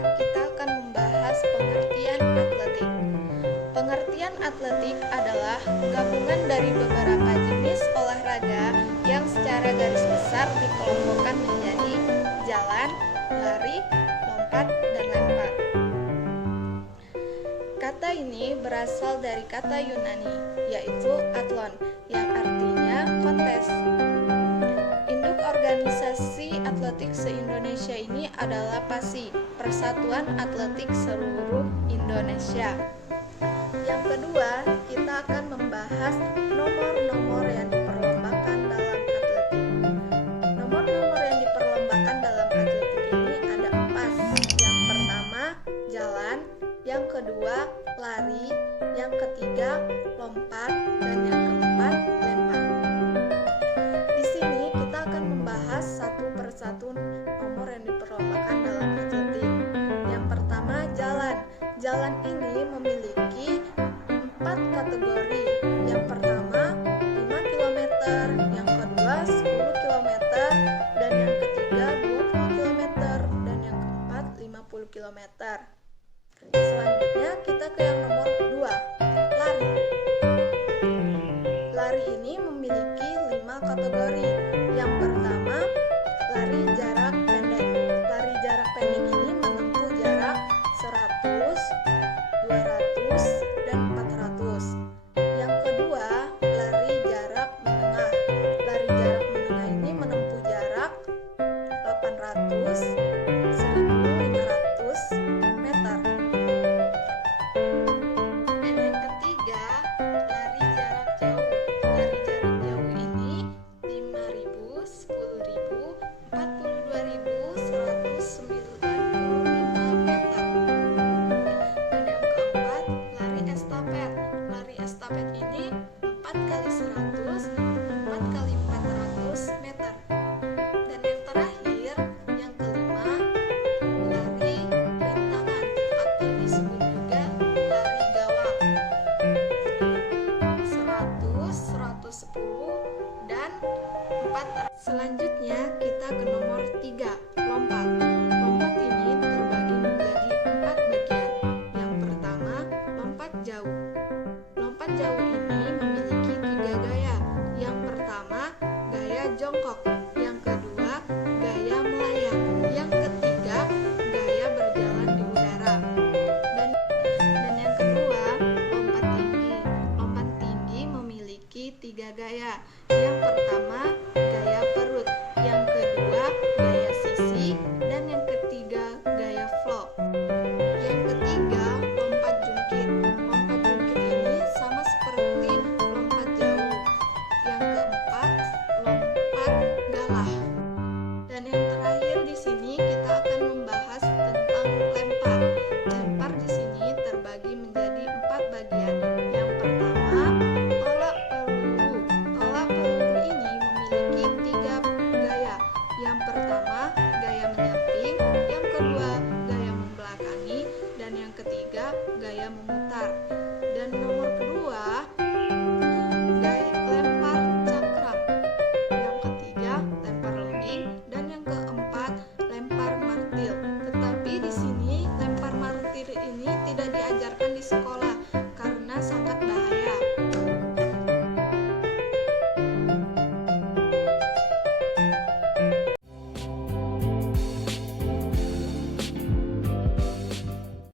kita akan membahas pengertian atletik. Pengertian atletik adalah gabungan dari beberapa jenis olahraga yang secara garis besar dikelompokkan menjadi jalan, lari, lompat, dan lempar. Kata ini berasal dari kata Yunani, yaitu athlon, yang artinya kontes. Induk organisasi atletik se-Indonesia ini adalah PASI, Persatuan Atletik Seluruh Indonesia. Yang kedua, kita akan membahas nomor-nomor yang diperlombakan dalam atletik. Nomor-nomor yang diperlombakan dalam atletik ini ada 4. Yang pertama, jalan. Yang kedua, lari. Yang ketiga, lompat. Dan yang keempat, lempar. Di sini kita akan membahas satu persatu nomor yang diperlombakan dalam atletik. Yang pertama, jalan. Jalan ini memiliki 4 kategori. Yang pertama 5 km, yang kedua 10 km, dan yang ketiga 20 km, dan yang keempat 50 km. Selanjutnya kita ke yang nomor 2, lari. Lari ini memiliki 5 kategori. Yang pertama, lari jarak pendek. Lari jarak pendek ini menempuh jarak 100, 200, dan 400. Yang kedua, lari jarak menengah. Lari jarak menengah ini menempuh jarak 800, 1.500 meter. Dan yang ketiga, lari jarak jauh. Lari jarak jauh ini 5.000, 10.000, 42.000, 195 meter. Dan yang keempat, lari estafet. Lari estafet ini 4 kali 100, 4 kali 400 meter. Dan yang terakhir, yang kelima, lari rintangan atau disebut juga lari gawang. 100, 110, dan 4. Selanjutnya kita ke nomor 3, lompat. Lompat ini terbagi menjadi 4 bagian. Yang pertama, lompat jauh. Lompat jauh ini memiliki 3 gaya. Yang pertama, gaya jongkok. Yang kedua, gaya melayang. Yang ketiga, gaya berjalan di udara. Dan yang kedua, lompat tinggi. Lompat tinggi memiliki 3 gaya. Yang pertama, gaya perut. Yang kedua, gaya sisi. Dan yang ketiga, gaya flow. Yang ketiga, lompat jungkit. Lompat jungkit ini sama seperti lompat jauh. Yang keempat, lompat galah. Dan yang terakhir di sini kita akan membahas tentang lempar. Lempar di sini terbagi menjadi 4 bagian. Yang pertama, tolak peluru. Tolak peluru ini memiliki 3 gaya. Yang pertama, gaya menyamping. Yang kedua, gaya membelakangi. Dan yang ketiga, gaya memukul.